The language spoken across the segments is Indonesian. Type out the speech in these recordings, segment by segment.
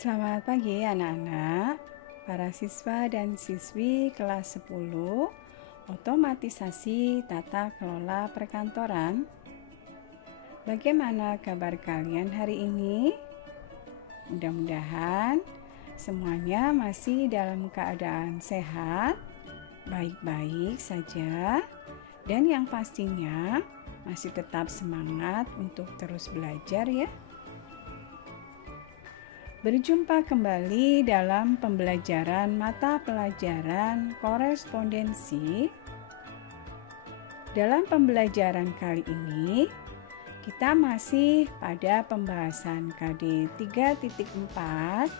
Selamat pagi anak-anak, para siswa dan siswi kelas 10 Otomatisasi Tata Kelola Perkantoran. Bagaimana kabar kalian hari ini? Mudah-mudahan semuanya masih dalam keadaan sehat, baik-baik saja, dan yang pastinya masih tetap semangat untuk terus belajar ya. Berjumpa kembali dalam pembelajaran mata pelajaran korespondensi. Dalam pembelajaran kali ini, kita masih pada pembahasan KD 3.4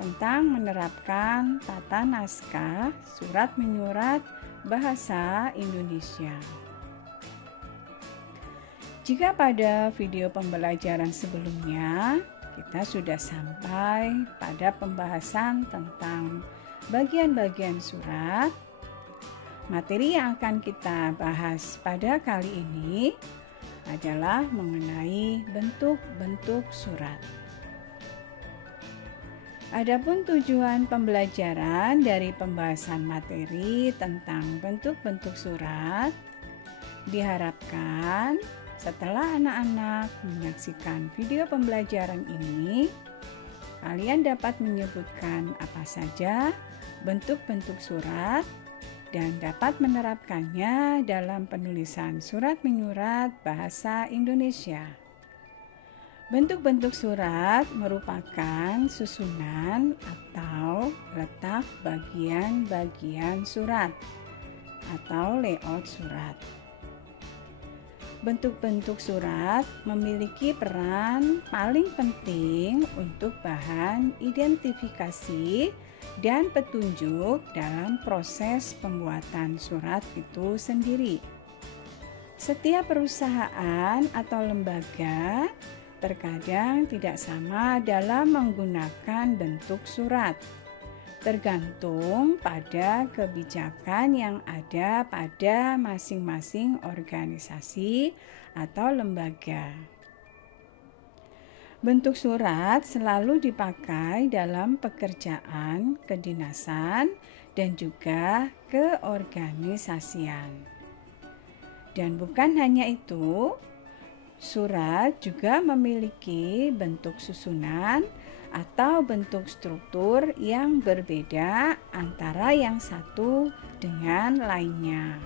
tentang menerapkan tata naskah surat menyurat bahasa Indonesia. Jika pada video pembelajaran sebelumnya, kita sudah sampai pada pembahasan tentang bagian-bagian surat. Materi yang akan kita bahas pada kali ini adalah mengenai bentuk-bentuk surat. Adapun tujuan pembelajaran dari pembahasan materi tentang bentuk-bentuk surat, diharapkan setelah anak-anak menyaksikan video pembelajaran ini, kalian dapat menyebutkan apa saja bentuk-bentuk surat dan dapat menerapkannya dalam penulisan surat menyurat bahasa Indonesia. Bentuk-bentuk surat merupakan susunan atau letak bagian-bagian surat atau layout surat. Bentuk-bentuk surat memiliki peran paling penting untuk bahan identifikasi dan petunjuk dalam proses pembuatan surat itu sendiri. Setiap perusahaan atau lembaga terkadang tidak sama dalam menggunakan bentuk surat, tergantung pada kebijakan yang ada pada masing-masing organisasi atau lembaga. Bentuk surat selalu dipakai dalam pekerjaan kedinasan dan juga keorganisasian. Dan bukan hanya itu, surat juga memiliki bentuk susunan atau bentuk struktur yang berbeda antara yang satu dengan lainnya.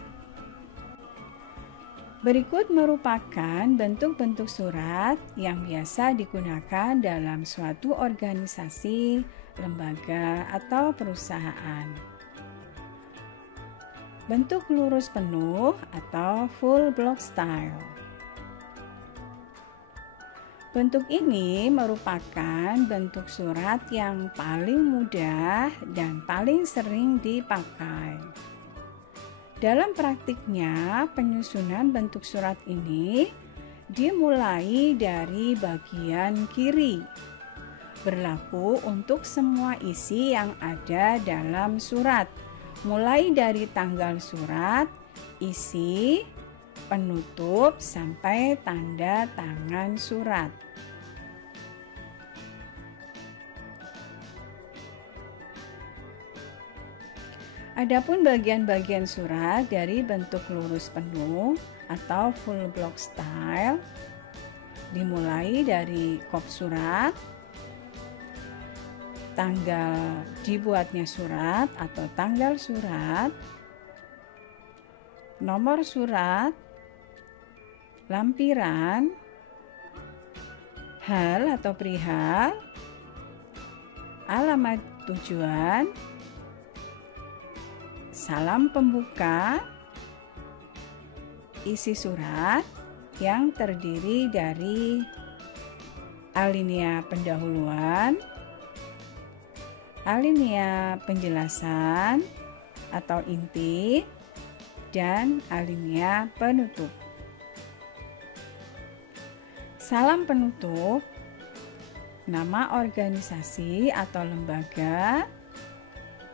Berikut merupakan bentuk-bentuk surat yang biasa digunakan dalam suatu organisasi, lembaga, atau perusahaan. Bentuk lurus penuh atau full block style. Bentuk ini merupakan bentuk surat yang paling mudah dan paling sering dipakai. Dalam praktiknya, penyusunan bentuk surat ini dimulai dari bagian kiri. Berlaku untuk semua isi yang ada dalam surat, mulai dari tanggal surat, isi, penutup sampai tanda tangan surat. Adapun bagian-bagian surat dari bentuk lurus penuh atau full block style dimulai dari kop surat, tanggal dibuatnya surat atau tanggal surat, nomor surat, lampiran, hal atau perihal, alamat tujuan, salam pembuka, isi surat yang terdiri dari alinea pendahuluan, alinea penjelasan atau inti, dan alinea penutup. Salam penutup, nama organisasi atau lembaga,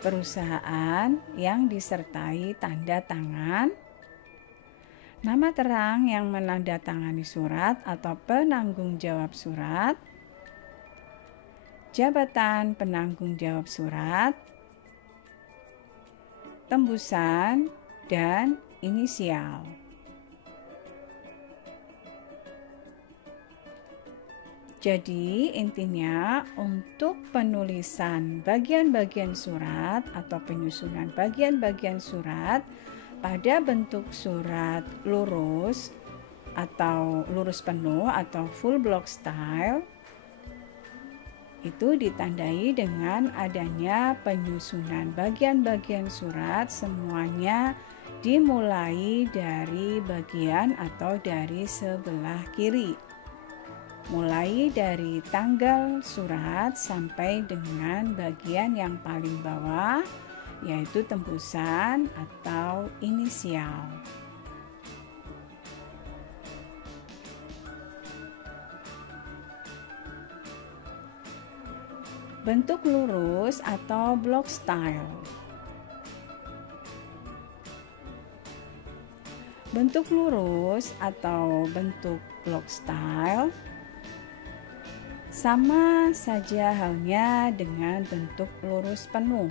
perusahaan yang disertai tanda tangan, nama terang yang menandatangani surat atau penanggung jawab surat, jabatan penanggung jawab surat, tembusan, dan inisial. Jadi intinya untuk penulisan bagian-bagian surat atau penyusunan bagian-bagian surat pada bentuk surat lurus atau lurus penuh atau full block style itu ditandai dengan adanya penyusunan bagian-bagian surat, semuanya dimulai dari bagian atau dari sebelah kiri. Mulai dari tanggal surat sampai dengan bagian yang paling bawah, yaitu tembusan atau inisial. Bentuk lurus atau block style. Bentuk lurus atau bentuk block style sama saja halnya dengan bentuk lurus penuh.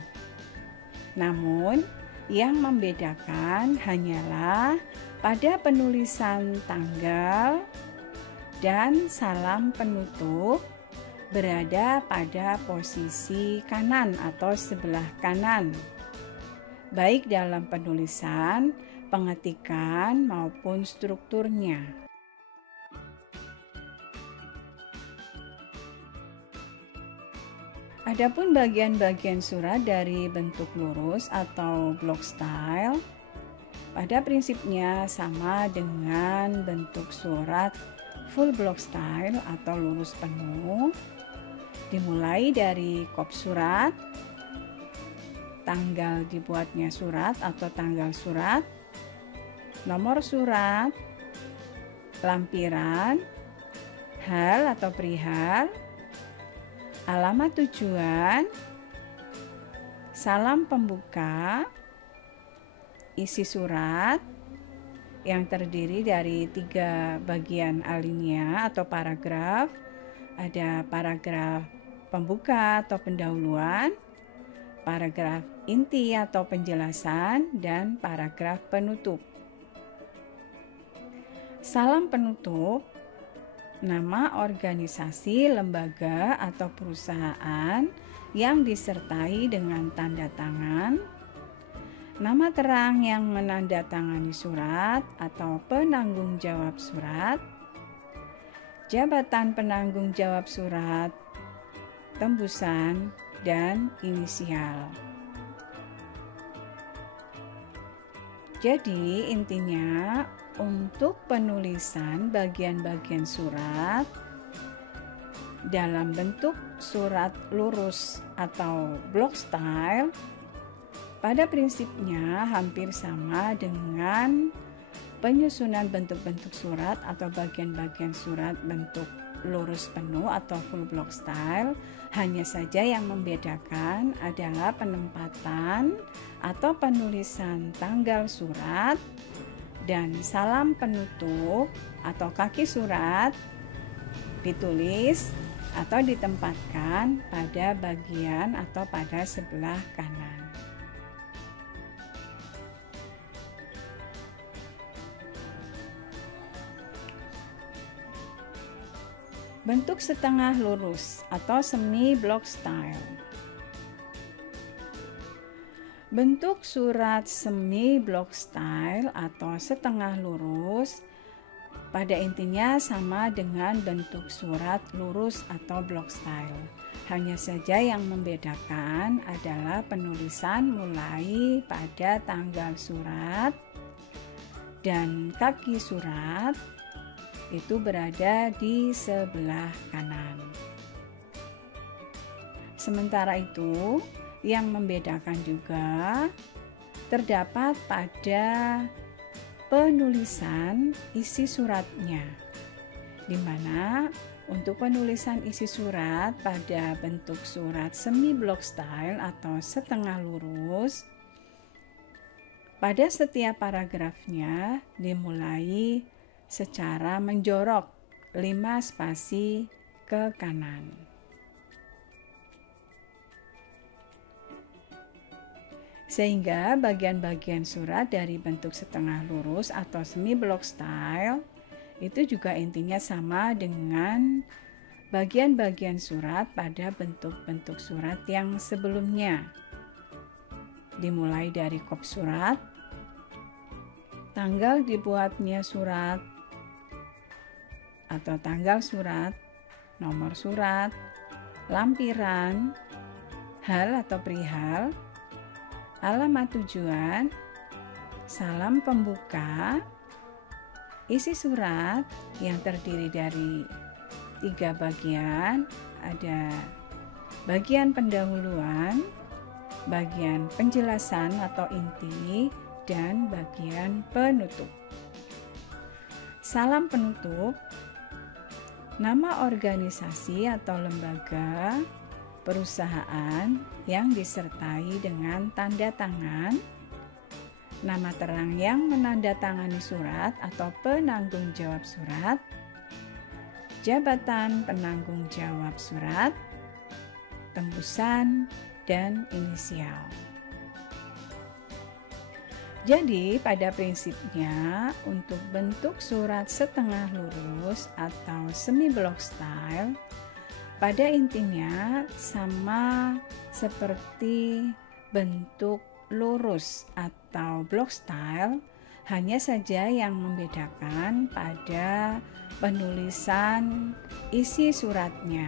Namun, yang membedakan hanyalah pada penulisan tanggal dan salam penutup berada pada posisi kanan atau sebelah kanan, baik dalam penulisan, pengetikan, maupun strukturnya. Adapun bagian-bagian surat dari bentuk lurus atau block style pada prinsipnya sama dengan bentuk surat full block style atau lurus penuh, dimulai dari kop surat, tanggal dibuatnya surat atau tanggal surat, nomor surat, lampiran, hal atau perihal, alamat tujuan, salam pembuka, isi surat yang terdiri dari 3 bagian alinea atau paragraf. Ada paragraf pembuka atau pendahuluan, paragraf inti atau penjelasan, dan paragraf penutup. Salam penutup, nama organisasi, lembaga, atau perusahaan yang disertai dengan tanda tangan, nama terang yang menandatangani surat atau penanggung jawab surat, jabatan penanggung jawab surat, tembusan, dan inisial. Jadi intinya untuk penulisan bagian-bagian surat dalam bentuk surat lurus atau block style pada prinsipnya hampir sama dengan penyusunan bentuk-bentuk surat atau bagian-bagian surat bentuk lurus penuh atau full block style. Hanya saja yang membedakan adalah penempatan atau penulisan tanggal surat dan salam penutup atau kaki surat ditulis atau ditempatkan pada bagian atau pada sebelah kanan. Bentuk setengah lurus atau semi block style. Bentuk surat semi block style atau setengah lurus pada intinya sama dengan bentuk surat lurus atau block style. Hanya saja yang membedakan adalah penulisan mulai pada tanggal surat dan kaki surat itu berada di sebelah kanan. Sementara itu, yang membedakan juga terdapat pada penulisan isi suratnya, di mana untuk penulisan isi surat pada bentuk surat semi block style atau setengah lurus, pada setiap paragrafnya dimulai secara menjorok 5 spasi ke kanan. Sehingga bagian-bagian surat dari bentuk setengah lurus atau semi block style itu juga intinya sama dengan bagian-bagian surat pada bentuk-bentuk surat yang sebelumnya. Dimulai dari kop surat, tanggal dibuatnya surat atau tanggal surat, nomor surat, lampiran, hal atau perihal, alamat tujuan, salam pembuka, isi surat yang terdiri dari 3 bagian, ada bagian pendahuluan, bagian penjelasan atau inti, dan bagian penutup. Salam penutup, nama organisasi atau lembaga, perusahaan yang disertai dengan tanda tangan, nama terang yang menandatangani surat atau penanggung jawab surat, jabatan penanggung jawab surat, tembusan, dan inisial. Jadi pada prinsipnya untuk bentuk surat setengah lurus atau semi block style pada intinya sama seperti bentuk lurus atau block style, hanya saja yang membedakan pada penulisan isi suratnya,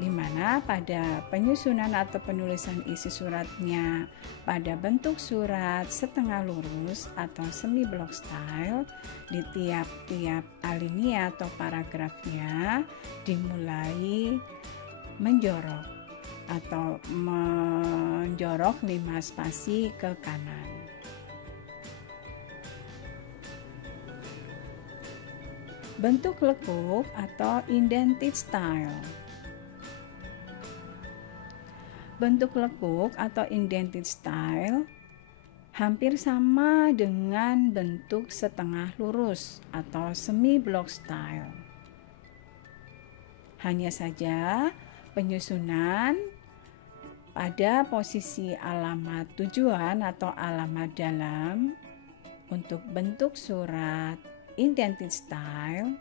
di mana pada penyusunan atau penulisan isi suratnya pada bentuk surat setengah lurus atau semi block style, di tiap-tiap alinea atau paragrafnya dimulai menjorok atau menjorok 5 spasi ke kanan. Bentuk lekuk atau indented style. Bentuk lekuk atau indented style hampir sama dengan bentuk setengah lurus atau semi block style. Hanya saja penyusunan pada posisi alamat tujuan atau alamat dalam untuk bentuk surat indented style,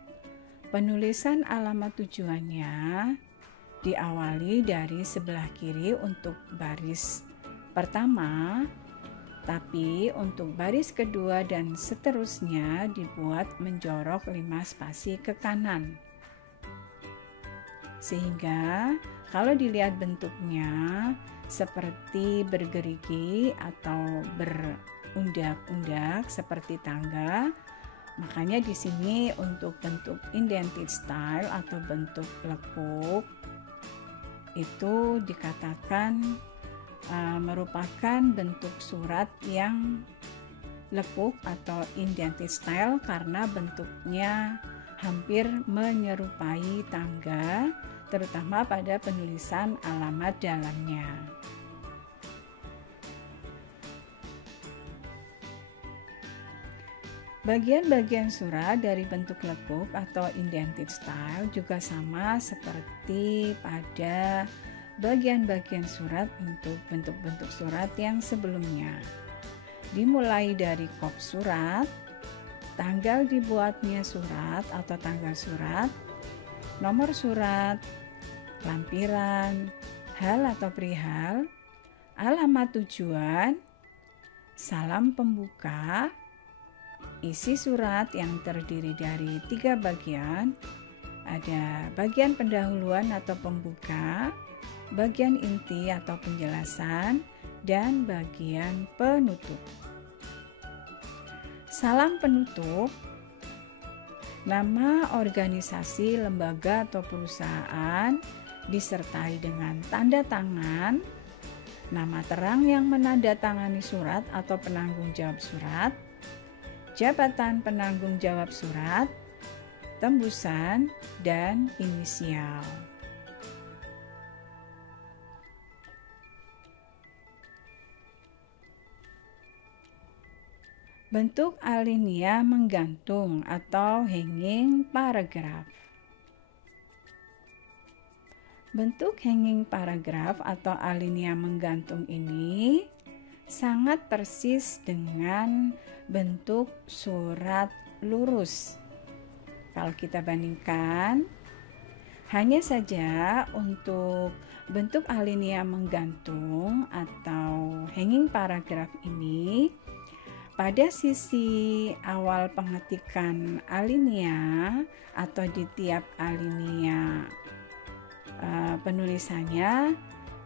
penulisan alamat tujuannya diawali dari sebelah kiri untuk baris pertama, tapi untuk baris kedua dan seterusnya dibuat menjorok 5 spasi ke kanan. Sehingga kalau dilihat bentuknya seperti bergerigi atau berundak-undak seperti tangga, makanya di sini untuk bentuk indented style atau bentuk lekuk itu dikatakan merupakan bentuk surat yang lekuk atau indented style karena bentuknya hampir menyerupai tangga, terutama pada penulisan alamat dalamnya. Bagian-bagian surat dari bentuk lekuk atau indented style juga sama seperti pada bagian-bagian surat untuk bentuk-bentuk surat yang sebelumnya. Dimulai dari kop surat, tanggal dibuatnya surat atau tanggal surat, nomor surat, lampiran, hal atau perihal, alamat tujuan, salam pembuka, isi surat yang terdiri dari 3 bagian, ada bagian pendahuluan atau pembuka, bagian inti atau penjelasan, dan bagian penutup. Salam penutup, nama organisasi, lembaga, atau perusahaan disertai dengan tanda tangan, nama terang yang menandatangani surat atau penanggung jawab surat, jabatan penanggung jawab surat, tembusan, dan inisial. Bentuk alinea menggantung atau hanging paragraph. Bentuk hanging paragraph atau alinea menggantung ini sangat persis dengan bentuk surat lurus. Kalau kita bandingkan, hanya saja untuk bentuk alinea menggantung atau hanging paragraph ini, pada sisi awal pengetikan alinea atau di tiap alinea penulisannya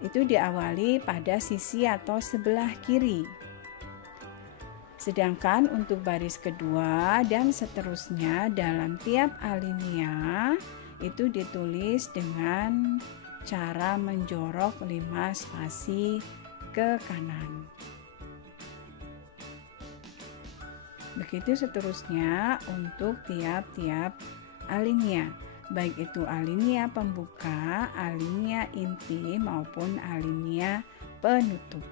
itu diawali pada sisi atau sebelah kiri. Sedangkan untuk baris kedua dan seterusnya dalam tiap alinea itu ditulis dengan cara menjorok 5 spasi ke kanan. Begitu seterusnya untuk tiap-tiap alinea, baik itu alinea pembuka, alinea inti maupun alinea penutup.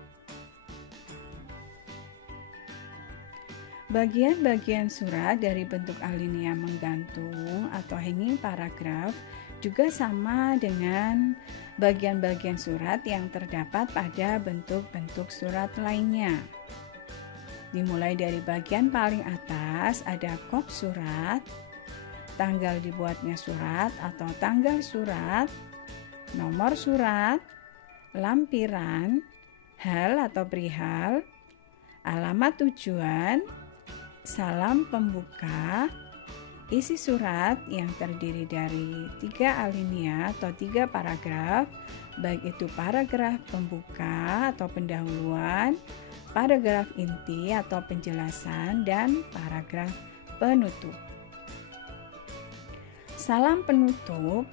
Bagian-bagian surat dari bentuk alinea menggantung atau hanging paragraph juga sama dengan bagian-bagian surat yang terdapat pada bentuk-bentuk surat lainnya. Dimulai dari bagian paling atas ada kop surat, tanggal dibuatnya surat atau tanggal surat, nomor surat, lampiran, hal atau perihal, alamat tujuan, salam pembuka, isi surat yang terdiri dari 3 alinea atau 3 paragraf, baik itu paragraf pembuka atau pendahuluan, paragraf inti atau penjelasan, dan paragraf penutup. Salam penutup,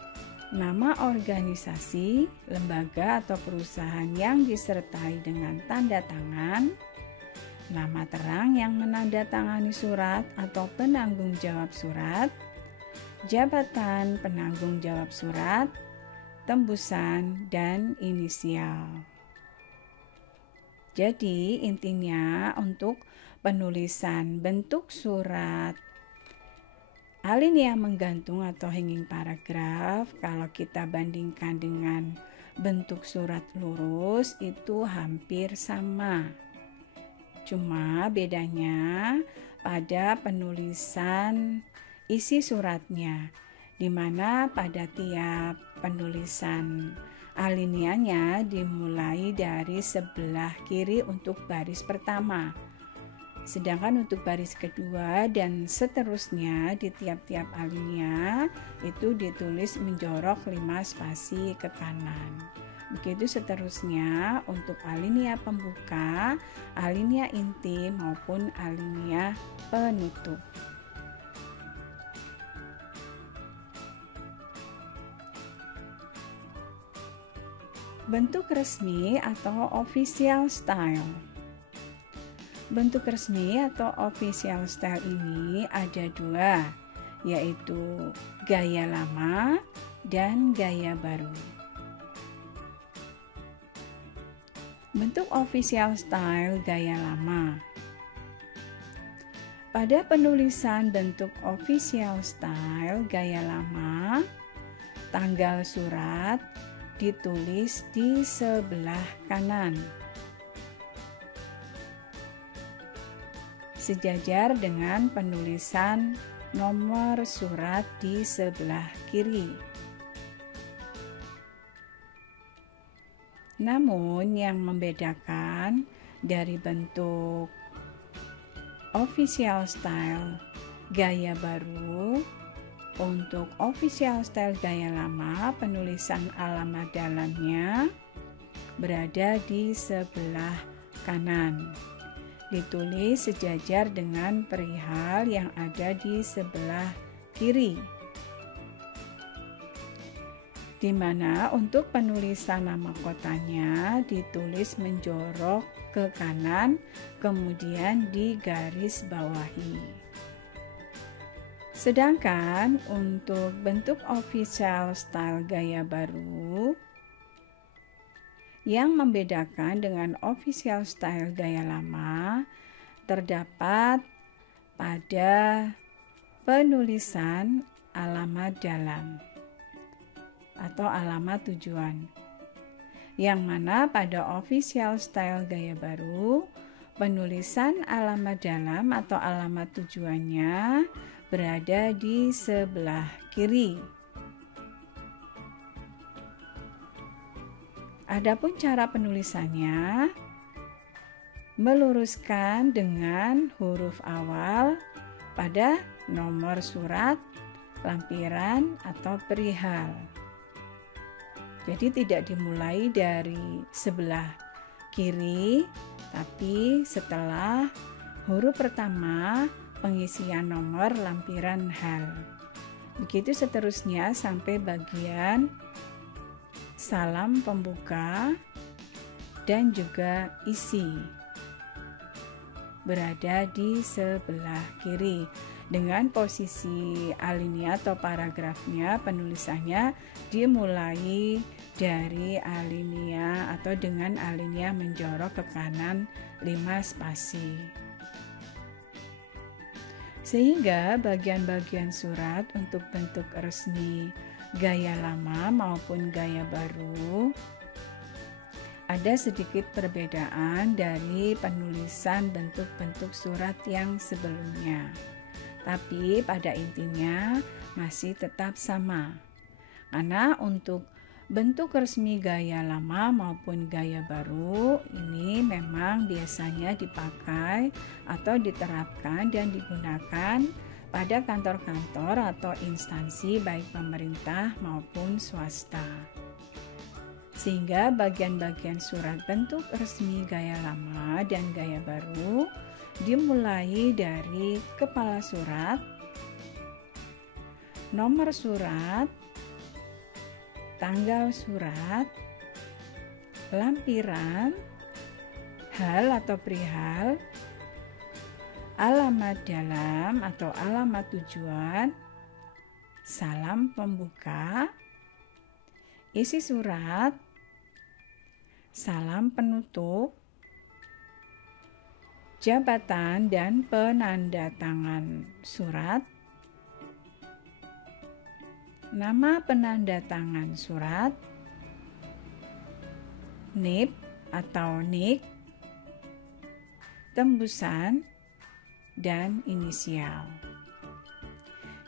nama organisasi, lembaga atau perusahaan yang disertai dengan tanda tangan, nama terang yang menandatangani surat atau penanggung jawab surat, jabatan penanggung jawab surat, tembusan, dan inisial. Jadi intinya untuk penulisan bentuk surat alinea menggantung atau hanging paragraph, kalau kita bandingkan dengan bentuk surat lurus itu hampir sama. Cuma bedanya pada penulisan isi suratnya, di mana pada tiap penulisan alineanya dimulai dari sebelah kiri untuk baris pertama. Sedangkan untuk baris kedua dan seterusnya di tiap-tiap alinea itu ditulis menjorok 5 spasi ke kanan. Begitu seterusnya untuk alinea pembuka, alinea inti maupun alinea penutup. Bentuk resmi atau official style. Bentuk resmi atau official style ini ada 2, yaitu gaya lama dan gaya baru. Bentuk official style gaya lama. Pada penulisan bentuk official style gaya lama, tanggal surat ditulis di sebelah kanan, sejajar dengan penulisan nomor surat di sebelah kiri. Namun yang membedakan dari bentuk official style gaya baru, untuk official style gaya lama penulisan alamat dalamnya berada di sebelah kanan, ditulis sejajar dengan perihal yang ada di sebelah kiri, di mana untuk penulisan nama kotanya ditulis menjorok ke kanan, kemudian digaris bawahi. Sedangkan untuk bentuk official style gaya baru, yang membedakan dengan official style gaya lama terdapat pada penulisan alamat dalam atau alamat tujuan. yang mana pada official style gaya baru, penulisan alamat dalam atau alamat tujuannya berada di sebelah kiri. Adapun cara penulisannya, meluruskan dengan huruf awal pada nomor surat, lampiran, atau perihal. Jadi tidak dimulai dari sebelah kiri, tapi setelah huruf pertama pengisian nomor lampiran hal. Begitu seterusnya sampai bagian salam pembuka dan juga isi. Berada di sebelah kiri. Dengan posisi alinea atau paragrafnya, penulisannya dimulai dari alinea atau dengan alinea menjorok ke kanan 5 spasi. Sehingga bagian-bagian surat untuk bentuk resmi gaya lama maupun gaya baru ada sedikit perbedaan dari penulisan bentuk-bentuk surat yang sebelumnya. Tapi pada intinya masih tetap sama. Karena untuk bentuk resmi gaya lama maupun gaya baru ini memang biasanya dipakai atau diterapkan dan digunakan pada kantor-kantor atau instansi baik pemerintah maupun swasta. Sehingga bagian-bagian surat bentuk resmi gaya lama dan gaya baru dimulai dari kepala surat, nomor surat, tanggal surat, lampiran, hal atau perihal, alamat dalam atau alamat tujuan, salam pembuka, isi surat, salam penutup, jabatan dan penanda tangan surat, nama penanda tangan surat, NIP atau NIK, tembusan, dan inisial.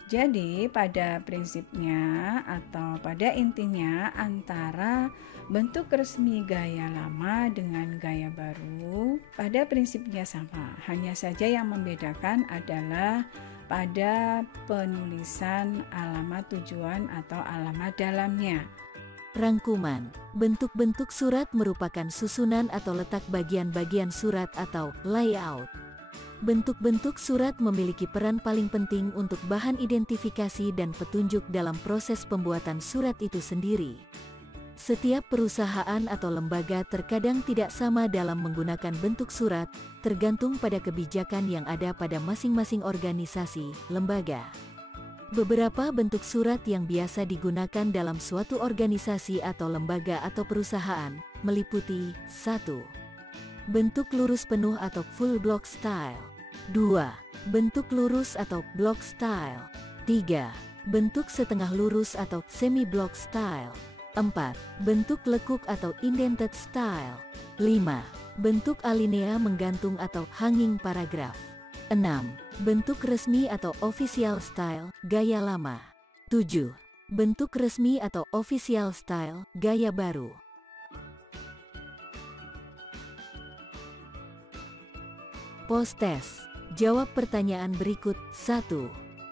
Jadi pada prinsipnya atau pada intinya antara bentuk resmi gaya lama dengan gaya baru pada prinsipnya sama. Hanya saja yang membedakan adalah pada penulisan alamat tujuan atau alamat dalamnya. Rangkuman, bentuk-bentuk surat merupakan susunan atau letak bagian-bagian surat atau layout. Bentuk-bentuk surat memiliki peran paling penting untuk bahan identifikasi dan petunjuk dalam proses pembuatan surat itu sendiri. Setiap perusahaan atau lembaga terkadang tidak sama dalam menggunakan bentuk surat, tergantung pada kebijakan yang ada pada masing-masing organisasi, lembaga. Beberapa bentuk surat yang biasa digunakan dalam suatu organisasi atau lembaga atau perusahaan meliputi 1. Bentuk lurus penuh atau full block style. 2. Bentuk lurus atau block style. 3. Bentuk setengah lurus atau semi block style. 4. Bentuk lekuk atau indented style. 5. Bentuk alinea menggantung atau hanging paragraph. 6. Bentuk resmi atau official style, gaya lama. 7. Bentuk resmi atau official style, gaya baru. Post test. Jawab pertanyaan berikut. 1.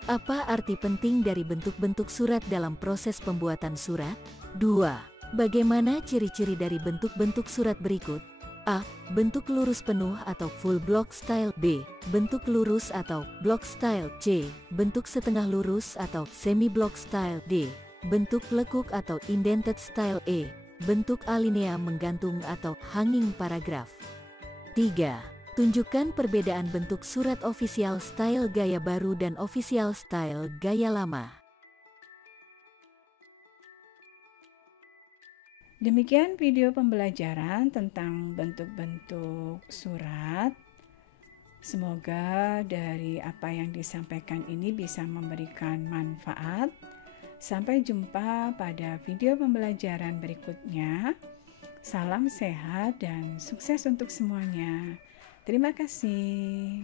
Apa arti penting dari bentuk-bentuk surat dalam proses pembuatan surat? 2. Bagaimana ciri-ciri dari bentuk-bentuk surat berikut? A. Bentuk lurus penuh atau full block style. B. Bentuk lurus atau block style. C. Bentuk setengah lurus atau semi block style. D. Bentuk lekuk atau indented style. E. Bentuk alinea menggantung atau hanging paragraph. 3. Tunjukkan perbedaan bentuk surat official style gaya baru dan official style gaya lama. Demikian video pembelajaran tentang bentuk-bentuk surat. Semoga dari apa yang disampaikan ini bisa memberikan manfaat. Sampai jumpa pada video pembelajaran berikutnya. Salam sehat dan sukses untuk semuanya. Terima kasih.